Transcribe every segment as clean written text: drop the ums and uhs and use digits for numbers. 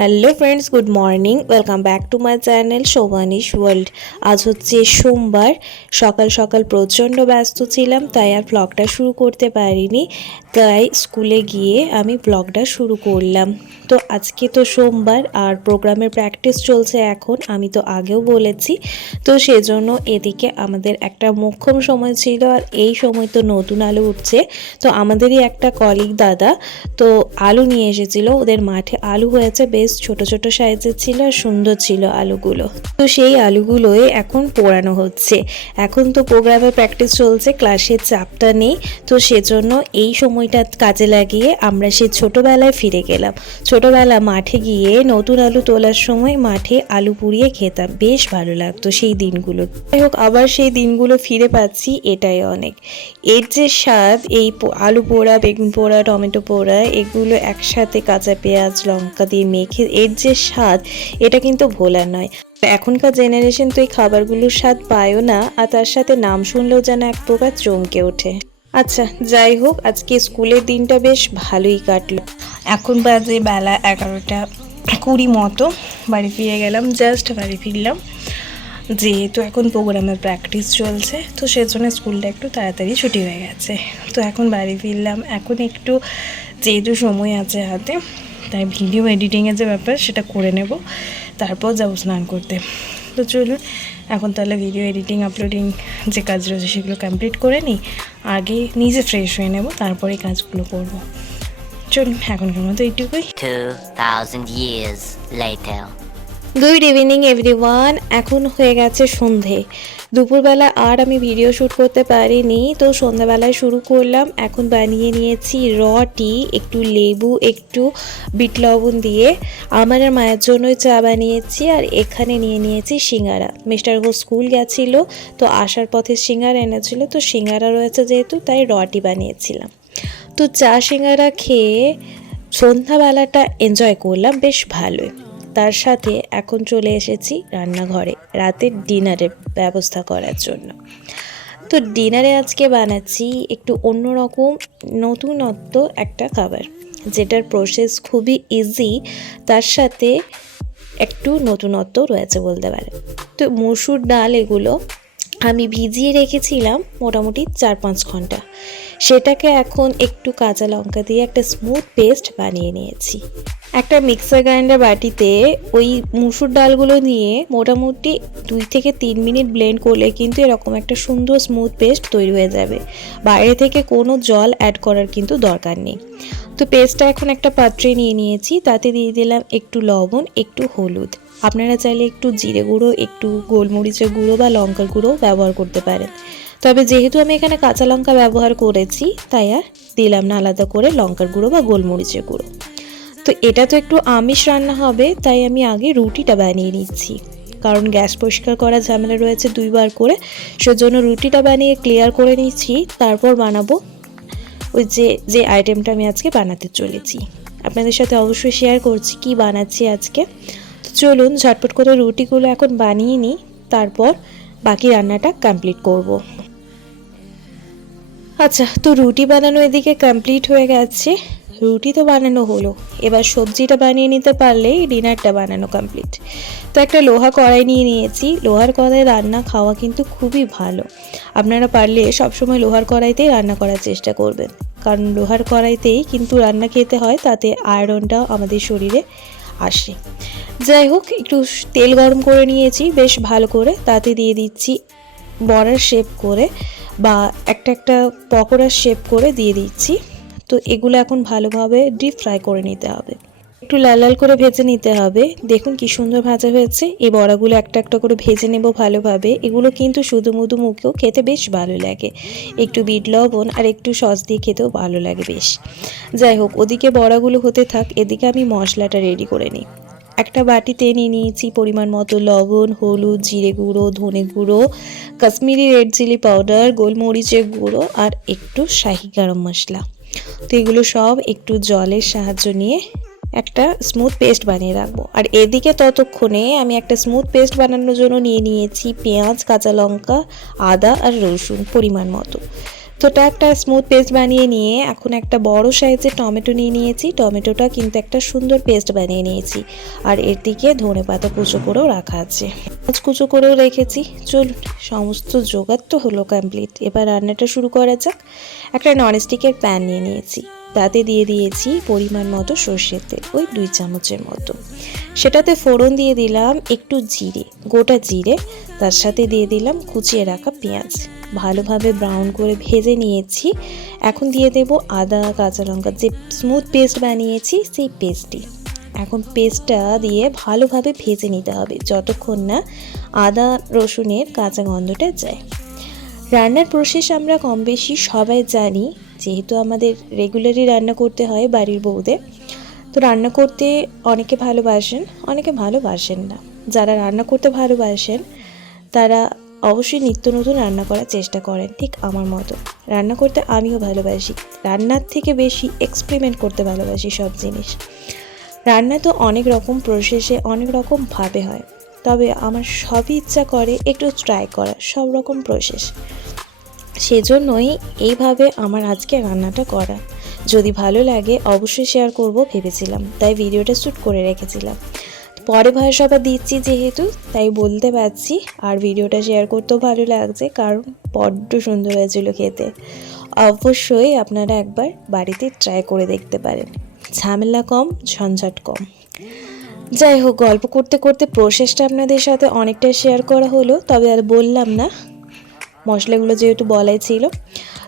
Hello friends, good morning. Welcome back to my channel Shobhanish world. আজ হচ্ছে সোমবার, সকাল সকাল প্রচণ্ড ব্যস্ত ছিলাম, তাই আর ব্লগটা শুরু করতে পারিনি। তাই স্কুলে গিয়ে আমি ব্লগটা শুরু করলাম। তো আজকে তো সোমবার আর প্রোগ্রামের প্র্যাকটিস চলছে এখন, আমি তো আগেও বলেছি। তো সেজন্য এদিকে আমাদের একটা মোক্ষম সময় ছিল, আর এই সময় তো নতুন আলু উঠছে। তো আমাদেরই একটা কলিগ দাদা তো আলু নিয়ে এসেছিল, ওদের মাঠে আলু হয়েছে, বেশ ছোট ছোট সাইজের ছিল আর সুন্দর ছিল আলুগুলো। তো সেই আলুগুলোই এখন পোড়ানো হচ্ছে। এখন তো প্রোগ্রামের প্র্যাকটিস চলছে, ক্লাসের চাপটা নেই, তো সেজন্য এই সময়টা কাজে লাগিয়ে আমরা সেই ছোটোবেলায় ফিরে গেলাম। ছোটোবেলা মাঠে গিয়ে নতুন আলু তোলার সময় মাঠে আলু পুড়িয়ে খেতাম, বেশ ভালো লাগতো সেই দিনগুলো। যাই হোক, আবার সেই দিনগুলো ফিরে পাচ্ছি, এটাই অনেক। এর যে স্বাদ, এই আলু পোড়া, বেগুন পোড়া, টমেটো পোড়া, এগুলো একসাথে কাঁচা পেঁয়াজ লঙ্কা দিয়ে মেখে এর যে স্বাদ, এটা কিন্তু ভোলার নয়। এখনকার জেনারেশন তো এই খাবারগুলোর স্বাদ পায়ও না, আর তার সাথে নাম শুনলেও যেন এক প্রকার চমকে ওঠে। আচ্ছা, যাই হোক, আজকে স্কুলের দিনটা বেশ ভালোই কাটলো। এখন বাজে বেলা 11:20 মতো। বাড়ি ফিরে গেলাম, জাস্ট বাড়ি ফিরলাম। যেহেতু এখন প্রোগ্রামের প্র্যাকটিস চলছে, তো সেজন্য স্কুলটা একটু তাড়াতাড়ি ছুটি হয়ে গেছে। তো এখন বাড়ি ফিরলাম, এখন একটু যেহেতু সময় আছে হাতে, তাই ভিডিও এডিটিংয়ের যে ব্যাপার সেটা করে নেব, তারপর যাবো স্নান করতে। তো চলুন এখন তাহলে ভিডিও এডিটিং আপলোডিং যে কাজ রয়েছে সেগুলো কমপ্লিট করে নিই। আগে নিজে ফ্রেশ হয়ে নেব, তারপরে কাজগুলো করব। চলুন এখনকার মতো এইটুকুই। 2000 years later. Good evening everyone. এখন হয়ে গেছে সন্ধে। দুপুরবেলা আর আমি ভিডিও শ্যুট করতে পারিনি, তো সন্ধ্যাবেলায় শুরু করলাম। এখন বানিয়ে নিয়েছি র টি, একটু লেবু, একটু বিট লবণ দিয়ে। আমার আর মায়ের জন্যই চা বানিয়েছি, আর এখানে নিয়ে নিয়েছি সিঙ্গারা। মিস্টার ঘোষ স্কুল গেছিলো, তো আসার পথে সিঙ্গারা এনেছিল, তো সিঙ্গারা রয়েছে যেহেতু, তাই র টি বানিয়েছিলাম। তো চা সিঙ্গারা খেয়ে সন্ধ্যাবেলাটা এনজয় করলাম বেশ ভালোই। তার সাথে এখন চলে এসেছি রান্নাঘরে রাতের ডিনারের ব্যবস্থা করার জন্য। তো ডিনারে আজকে বানাচ্ছি একটু অন্যরকম নতুনত্ব একটা খাবার, যেটার প্রসেস খুবই ইজি, তার সাথে একটু নতুনত্ব রয়েছে বলতে পারে। তো মসুর ডাল এগুলো আমি ভিজিয়ে রেখেছিলাম মোটামুটি 4-5 ঘন্টা। সেটাকে এখন একটু কাঁচা লঙ্কা দিয়ে একটা স্মুথ পেস্ট বানিয়ে নিয়েছি। একটা মিক্সার গ্রাইন্ডার বাটিতে ওই মুসুর ডালগুলো নিয়ে মোটামুটি 2 থেকে 3 মিনিট ব্লেন্ড করলে কিন্তু এরকম একটা সুন্দর স্মুথ পেস্ট তৈরি হয়ে যাবে। বাইরে থেকে কোনো জল অ্যাড করার কিন্তু দরকার নেই। তো পেস্টটা এখন একটা পাত্রে নিয়ে নিয়েছি, তাতে দিয়ে দিলাম একটু লবণ, একটু হলুদ। আপনারা চাইলে একটু জিরে গুঁড়ো, একটু গোলমরিচের গুঁড়ো বা লঙ্কার গুঁড়ো ব্যবহার করতে পারেন। তবে যেহেতু আমি এখানে কাঁচা লঙ্কা ব্যবহার করেছি, তাই আর দিলাম না আলাদা করে লঙ্কার গুঁড়ো বা গোলমরিচের গুঁড়ো। তো এটা তো একটু আমিষ রান্না হবে, তাই আমি আগে রুটিটা বানিয়ে নিচ্ছি, কারণ গ্যাস পরিষ্কার করা ঝামেলা রয়েছে 2বার করে। সেজন্য রুটিটা বানিয়ে ক্লিয়ার করে নিচ্ছি, তারপর বানাবো ওই যে আইটেমটা আমি আজকে বানাতে চলেছি। আপনাদের সাথে অবশ্যই শেয়ার করছি কি বানাচ্ছি আজকে। তো চলুন ঝটপট করে রুটিগুলো এখন বানিয়ে নিই, তারপর বাকি রান্নাটা কমপ্লিট করব। আচ্ছা, তো রুটি বানানো এদিকে কমপ্লিট হয়ে গেছে। রুটি তো বানানো হলো, এবার সবজিটা বানিয়ে নিতে পারলেই ডিনারটা বানানো কমপ্লিট। তো একটা লোহা কড়াই নিয়ে নিয়েছি। লোহার কড়াই রান্না খাওয়া কিন্তু খুবই ভালো। আপনারা পারলে সবসময় লোহার কড়াইতেই রান্না করার চেষ্টা করবেন, কারণ লোহার কড়াইতেই কিন্তু রান্না খেতে হয়, তাতে আয়রনটাও আমাদের শরীরে আসে। যাই হোক, একটু তেল গরম করে নিয়েছি বেশ ভালো করে, তাতে দিয়ে দিচ্ছি বড়ার শেপ করে বা একটা পকোড়ার শেপ করে দিয়ে দিচ্ছি। তো এগুলো এখন ভালোভাবে ডিপ ফ্রাই করে নিতে হবে, একটু লাল লাল করে ভেজে নিতে হবে। দেখুন কি সুন্দর ভাজা হয়েছে। এই বড়াগুলো একটা করে ভেজে নেব ভালোভাবে। এগুলো কিন্তু শুধু মুধু মুখেও খেতে বেশ ভালো লাগে, একটু বিট লবণ আর একটু সস দিয়ে খেতেও ভালো লাগে বেশ। যাই হোক, ওদিকে বড়াগুলো হতে থাক, এদিকে আমি মশলাটা রেডি করে নিই। একটা বাটিতে নিয়ে নিয়েছি পরিমাণ মতো লবণ, হলুদ, জিরে গুঁড়ো, ধনে গুঁড়ো, কাশ্মীরি রেড চিলি পাউডার, গোলমরিচের গুঁড়ো আর একটু শাহি গরম মশলা। তো এগুলো সব একটু জলের সাহায্য নিয়ে একটা স্মুথ পেস্ট বানিয়ে রাখবো। আর এদিকে ততক্ষণে আমি একটা স্মুথ পেস্ট বানানোর জন্য নিয়ে নিয়েছি পেঁয়াজ, কাঁচা লঙ্কা, আদা আর রসুন পরিমাণ মতো। তো এটা একটা স্মুথ পেস্ট বানিয়ে নিয়ে এখন একটা বড় সাইজের টমেটো নিয়ে নিয়েছি। টমেটোটা কিন্তু একটা সুন্দর পেস্ট বানিয়ে নিয়েছি। আর এর দিকে ধনেপাতা কুচো করেও রাখা আছে, পেঁয়াজ কুচো করেও রেখেছি। চলুন, সমস্ত জোগাড় তো হলো কমপ্লিট। এবার রান্নাটা শুরু করা যাক। একটা ননস্টিকের প্যান নিয়ে নিয়েছি, তাতে দিয়ে দিয়েছি পরিমাণ মতো সর্ষের তেল, ওই 2 চামচের মতো। সেটাতে ফোড়ন দিয়ে দিলাম একটু জিরে, গোটা জিরে, তার সাথে দিয়ে দিলাম কুচিয়ে রাখা পেঁয়াজ। ভালোভাবে ব্রাউন করে ভেজে নিয়েছি। এখন দিয়ে দেব আদা কাঁচা লঙ্কা, যে স্মুথ পেস্ট বানিয়েছি সেই পেস্টটি। এখন পেস্টটা দিয়ে ভালোভাবে ভেজে নিতে হবে যতক্ষণ না আদা রসুনের কাঁচা গন্ধটা যায়। রান্নার প্রসেস আমরা কম বেশি সবাই জানি, যেহেতু আমাদের রেগুলারই রান্না করতে হয় বাড়ির বউদের। তো রান্না করতে অনেকে ভালোবাসেন, অনেকে ভালোবাসেন না। যারা রান্না করতে ভালোবাসেন তারা অবশ্যই নিত্য নতুন রান্না করার চেষ্টা করেন, ঠিক আমার মতো। রান্না করতে আমিও ভালোবাসি, রান্নার থেকে বেশি এক্সপেরিমেন্ট করতে ভালোবাসি সব জিনিস। রান্না তো অনেক রকম প্রসেসে অনেক রকম ভাবে হয়, তবে আমার সবই ইচ্ছা করে একটু ট্রাই করা সব রকম প্রসেস। সেজন্যই এইভাবে আমার আজকে রান্নাটা করা। যদি ভালো লাগে অবশ্যই শেয়ার করব ভেবেছিলাম, তাই ভিডিওটা শ্যুট করে রেখেছিলাম। পরে ভয়েস ওভার দিচ্ছি যেহেতু, তাই বলতে পারছি। আর ভিডিওটা শেয়ার করতেও ভালো লাগছে, কারণ বড্ড সুন্দর হয়েছিল খেতে। অবশ্যই আপনারা একবার বাড়িতে ট্রাই করে দেখতে পারেন, ঝামেলা কম, ঝঞ্ঝাট কম। যাই হোক, গল্প করতে করতে প্রসেসটা আপনাদের সাথে অনেকটা শেয়ার করা হলো, তবে আর বললাম না, মশলাগুলো যেহেতু বলাই ছিল।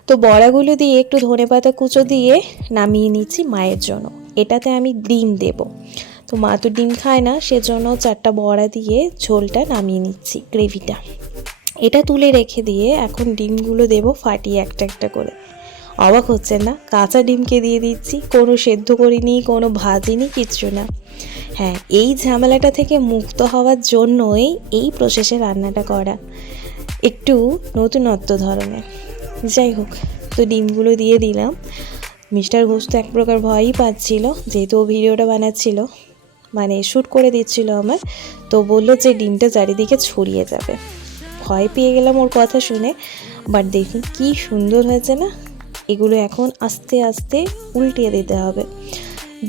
তো বড়াগুলো দিয়ে একটু ধনেপাতা কুচো দিয়ে নামিয়ে নিচ্ছি মায়ের জন্য। এটাতে আমি ডিম দেব, তো মা তো ডিম খায় না, সেজন্য 4টা বড়া দিয়ে ঝোলটা নামিয়ে নিচ্ছি, গ্রেভিটা। এটা তুলে রেখে দিয়ে এখন ডিমগুলো দেব ফাটিয়ে একটা একটা করে। অবাক হচ্ছেন না, কাঁচা ডিমকে দিয়ে দিচ্ছি, কোনো সেদ্ধ করিনি, কোনো ভাজিনি, কিচ্ছু না। হ্যাঁ, এই ঝামেলাটা থেকে মুক্ত হওয়ার জন্যই এই প্রসেসে রান্নাটা করা, একটু নতুনত্ব ধরনের। যাই হোক, তো ডিমগুলো দিয়ে দিলাম। মিস্টার ঘোষ তো এক প্রকার ভয়ই পাচ্ছিল, যেহেতু ও ভিডিওটা বানাচ্ছিল, মানে শ্যুট করে দিচ্ছিল আমার। তো বললো যে ডিমটা চারিদিকে ছড়িয়ে যাবে। ভয় পেয়ে গেলাম ওর কথা শুনে, বাট দেখুন কি সুন্দর হয়েছে না। এগুলো এখন আস্তে আস্তে উল্টিয়ে দিতে হবে।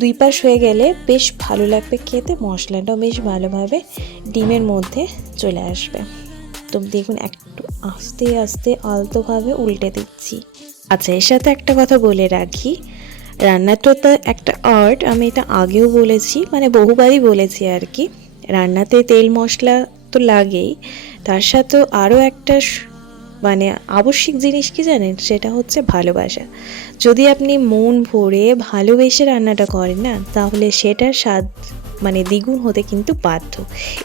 2 পাশ হয়ে গেলে বেশ ভালো লাগবে খেতে, মশলাটাও বেশ ভালোভাবে ডিমের মধ্যে চলে আসবে। তো দেখুন একটু আস্তে আস্তে আলতোভাবে উল্টে দিচ্ছি। আচ্ছা, এর সাথে একটা কথা বলে রাখি, রান্নাটা তো একটা আর্ট, আমি এটা আগেও বলেছি, মানে বহুবারই বলেছি আর কি। রান্নাতে তেল মশলা তো লাগেই, তার সাথেও আরও একটা মানে আবশ্যিক জিনিস কি জানেন, সেটা হচ্ছে ভালোবাসা। যদি আপনি মন ভরে ভালোবেসে রান্নাটা করেন না, তাহলে সেটার স্বাদ মানে দ্বিগুণ হতে কিন্তু বাধ্য।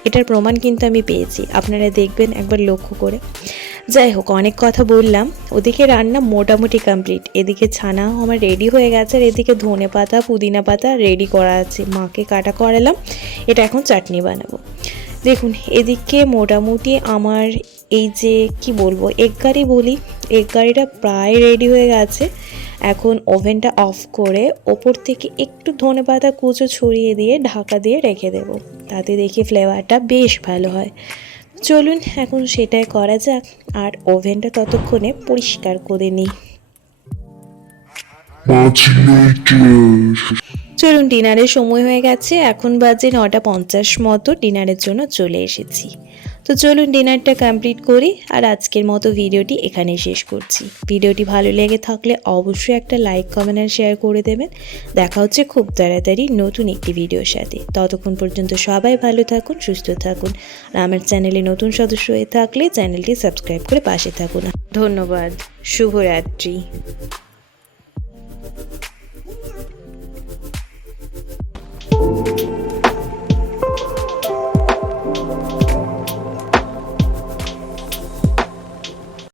এটার প্রমাণ কিন্তু আমি পেয়েছি, আপনারা দেখবেন একবার লক্ষ্য করে। যাই হোক, অনেক কথা বললাম। ওদিকে রান্না মোটামুটি কমপ্লিট, এদিকে ছানাও আমার রেডি হয়ে গেছে, আর এদিকে ধনে পাতা পুদিনা পাতা রেডি করা আছে, মাকে কাটা করালাম। এটা এখন চাটনি বানাবো। দেখুন এদিকে মোটামুটি আমার এই যে কি বলবো, এগ কারি বলি, এগ কারিটা প্রায় রেডি হয়ে গেছে। এখন ওভেনটা অফ করে ওপর থেকে একটু ধনেপাতা কুচো ছড়িয়ে দিয়ে ঢাকা দিয়ে রেখে দেব, তাতে দেখি ফ্লেভারটা বেশ ভালো হয়। চলুন এখন সেটাই করা যাক, আর ওভেনটা ততক্ষণে পরিষ্কার করে নিই। চলুন, ডিনারের সময় হয়ে গেছে, এখন বাজে 9:50 মতো। ডিনারের জন্য চলে এসেছি। তো চলুন ডিনারটা কমপ্লিট করি, আর আজকের মতো ভিডিওটি এখানেই শেষ করছি। ভিডিওটি ভালো লেগে থাকলে অবশ্যই একটা লাইক কমেন্ট আর শেয়ার করে দেবেন। দেখা হচ্ছে খুব তাড়াতাড়ি নতুন একটি ভিডিওর সাথে। ততক্ষণ পর্যন্ত সবাই ভালো থাকুন, সুস্থ থাকুন। আর আমার চ্যানেলে নতুন সদস্য হয়ে থাকলে চ্যানেলটি সাবস্ক্রাইব করে পাশে থাকুন। ধন্যবাদ, শুভরাত্রি।